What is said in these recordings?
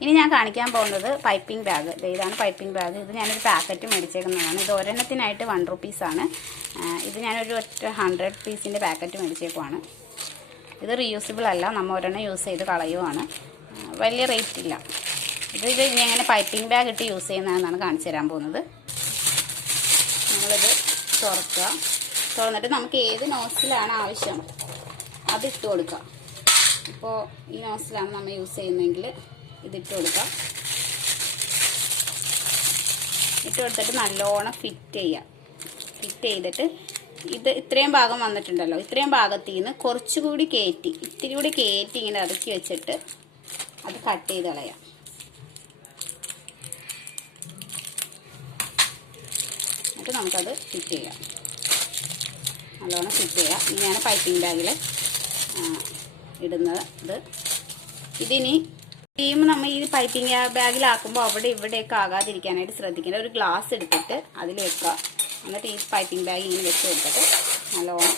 ഇനി ഞാൻ കാണിക്കാൻ പോകുന്നത് പൈപ്പിംഗ് ബാഗ്. ഇതാണ് പൈപ്പിംഗ് ബാഗ്. ഇത് ഞാനൊരു പാക്കറ്റ് മേടിച്ചേക്കുന്നതാണ്. ഇത് ഒരെണ്ണത്തിനായിട്ട് 1 റുപ്പീസാണ്. ഇത് ഞാനൊരു 100 പീസിൻ്റെ പാക്കറ്റ് മേടിച്ചേക്കുവാണ്. ഇത് റീയൂസിബിൾ അല്ല, നമ്മൾ ഒരെണ്ണം യൂസ് ചെയ്ത് കളയുവാണ്. വലിയ റേറ്റ് ഇല്ല. ഇത് ഇനി എങ്ങനെ പൈപ്പിംഗ് ബാഗ് ഇട്ട് യൂസ് ചെയ്യുന്നതെന്നാണ് കാണിച്ചു തരാൻ പോകുന്നത്. നമ്മളിത് തുറന്നിട്ട് നമുക്ക് ഏത് നോസിലാണ് ആവശ്യം അത് ഇട്ട് കൊടുക്കാം. ഇപ്പോൾ ഈ നോസിലാണ് നമ്മൾ യൂസ് ചെയ്യുന്നതെങ്കിൽ ഇതിട്ട് കൊടുക്കാം. ഇട്ട് കൊടുത്തിട്ട് നല്ലോണം ഫിറ്റ് ചെയ്യാം. ഫിറ്റ് ചെയ്തിട്ട് ഇത് ഇത്രയും ഭാഗം വന്നിട്ടുണ്ടല്ലോ, ഇത്രയും ഭാഗത്തിൽ നിന്ന് കുറച്ചുകൂടി കയറ്റി, ഇത്തിരി കൂടി കയറ്റി ഇങ്ങനെ ഇറക്കി വെച്ചിട്ട് അത് കട്ട് ചെയ്ത് കളയാം. എന്നിട്ട് നമുക്കത് ഫിറ്റ് ചെയ്യാം. നല്ലോണം ഫിറ്റ് ചെയ്യാം. ഇങ്ങനെയാണ് പൈപ്പിംഗ് ബാഗിൽ ഇടുന്നത്. ഇതിനി നമ്മൾ ഈ പൈപ്പിംഗ് ബാഗിലാക്കുമ്പോൾ അവിടെ ഇവിടെയൊക്കെ ആകാതിരിക്കാനായിട്ട് ശ്രദ്ധിക്കേണ്ട. ഒരു ഗ്ലാസ് എടുത്തിട്ട് അതിൽ വെക്കുക. എന്നിട്ട് ഈ പൈപ്പിംഗ് ബാഗ് ഇങ്ങനെ വെച്ച് കൊടുത്തിട്ട് നല്ലോണം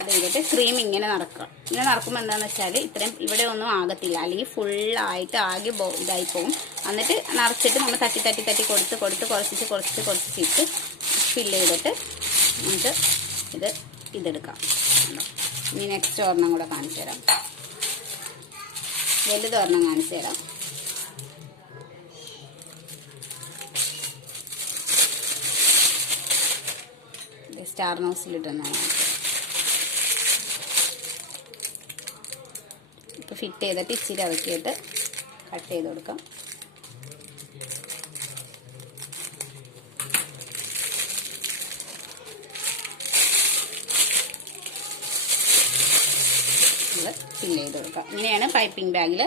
ഇത് ചെയ്തിട്ട് ക്രീം ഇങ്ങനെ നടക്കുക. ഇങ്ങനെ നടക്കുമ്പോൾ എന്താണെന്ന് വെച്ചാൽ ഇത്രയും ഇവിടെ ഒന്നും ആകത്തില്ല, അല്ലെങ്കിൽ ഫുള്ളായിട്ട് ആകെ ഇതായി പോകും. എന്നിട്ട് നിറച്ചിട്ട് നമ്മൾ തട്ടി കൊടുത്ത് കുറച്ചിട്ട് ഫില്ല് ചെയ്തിട്ട് നമുക്ക് ഇതെടുക്കാം. ഇനി നെക്സ്റ്റ് ഒരെണ്ണം കൂടെ കാണിച്ചു തരാം. വലുതൊരെണ്ണം കാണിച്ചു തരാം. സ്റ്റാർ നോസിലിട്ടൊന്നാണ് ഇപ്പോൾ ഫിറ്റ് ചെയ്തിട്ട് ഇച്ചിരി ഇറക്കിയിട്ട് കട്ട് ചെയ്ത് കൊടുക്കാം. ഫില്ല് ചെയ്ത് കൊടുക്കാം. ഇങ്ങനെയാണ് പൈപ്പിംഗ് ബാഗിൽ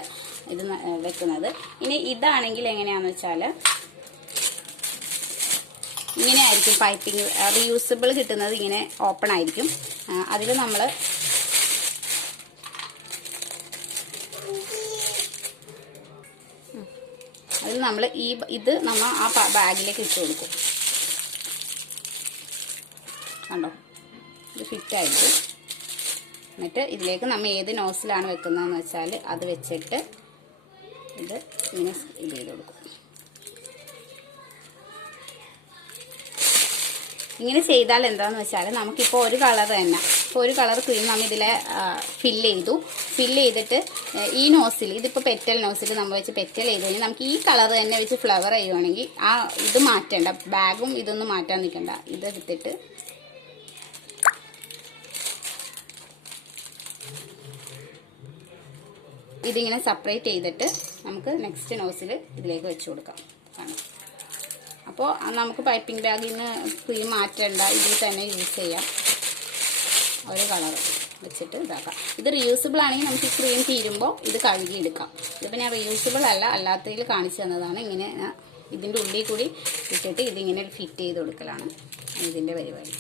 ഇത് വെക്കുന്നത്. ഇനി ഇതാണെങ്കിൽ എങ്ങനെയാണെന്ന് വെച്ചാൽ ഇങ്ങനെ ആയിരിക്കും പൈപ്പിംഗ്. റീയൂസബിൾ കിട്ടുന്നത് ഇങ്ങനെ ഓപ്പൺ ആയിരിക്കും. അതിൽ നമ്മൾ ഇത് നമ്മൾ ആ ബാഗിലേക്ക് ഇട്ട് കൊടുക്കും. കണ്ടോ, ഇത് ഫിറ്റായിരിക്കും. എന്നിട്ട് ഇതിലേക്ക് നമ്മൾ ഏത് നോസിലാണ് വെക്കുന്നതെന്ന് വെച്ചാൽ അത് വെച്ചിട്ട് ഇത് ഇങ്ങനെ ഇത് ചെയ്ത് കൊടുക്കും. ഇങ്ങനെ ചെയ്താൽ എന്താണെന്ന് വെച്ചാൽ നമുക്കിപ്പോൾ ഒരു കളർ തന്നെ, ഇപ്പോൾ ഒരു കളർ ക്രീം നമ്മൾ ഇതിലെ ഫില്ല് ചെയ്തിട്ട് ഈ നോസിൽ, ഇതിപ്പോൾ പെറ്റൽ നോസിൽ നമ്മൾ വെച്ച് പെറ്റൽ ചെയ്തെങ്കിൽ നമുക്ക് ഈ കളർ തന്നെ വെച്ച് ഫ്ലവർ ചെയ്യുവാണെങ്കിൽ ആ ഇത് മാറ്റണ്ട, ബാഗും ഇതൊന്നും മാറ്റാൻ നിൽക്കണ്ട. ഇതെടുത്തിട്ട് ഇതിങ്ങനെ സെപ്പറേറ്റ് ചെയ്തിട്ട് നമുക്ക് നെക്സ്റ്റ് നോസിൽ ഇതിലേക്ക് വെച്ച് കൊടുക്കാം. കാണാം. അപ്പോൾ നമുക്ക് പൈപ്പിംഗ് ബാഗിൽ നിന്ന് ക്രീം മാറ്റേണ്ട, ഇതിൽ തന്നെ യൂസ് ചെയ്യാം. ഒരു കളർ വെച്ചിട്ട് ഇതാക്കാം. ഇത് റീയൂസിബിൾ ആണെങ്കിൽ നമുക്ക് ഈ ക്രീം തീരുമ്പോൾ ഇത് കഴുകിയെടുക്കാം. ഇതിപ്പോൾ ഞാൻ റീയൂസിബിൾ അല്ലാത്തതിൽ കാണിച്ചു തന്നതാണ്. ഇങ്ങനെ ഇതിൻ്റെ ഉള്ളിൽ കൂടി ഇട്ടിട്ട് ഇതിങ്ങനെ ഫിറ്റ് ചെയ്ത് കൊടുക്കലാണ് ഇതിൻ്റെ പരിപാടി.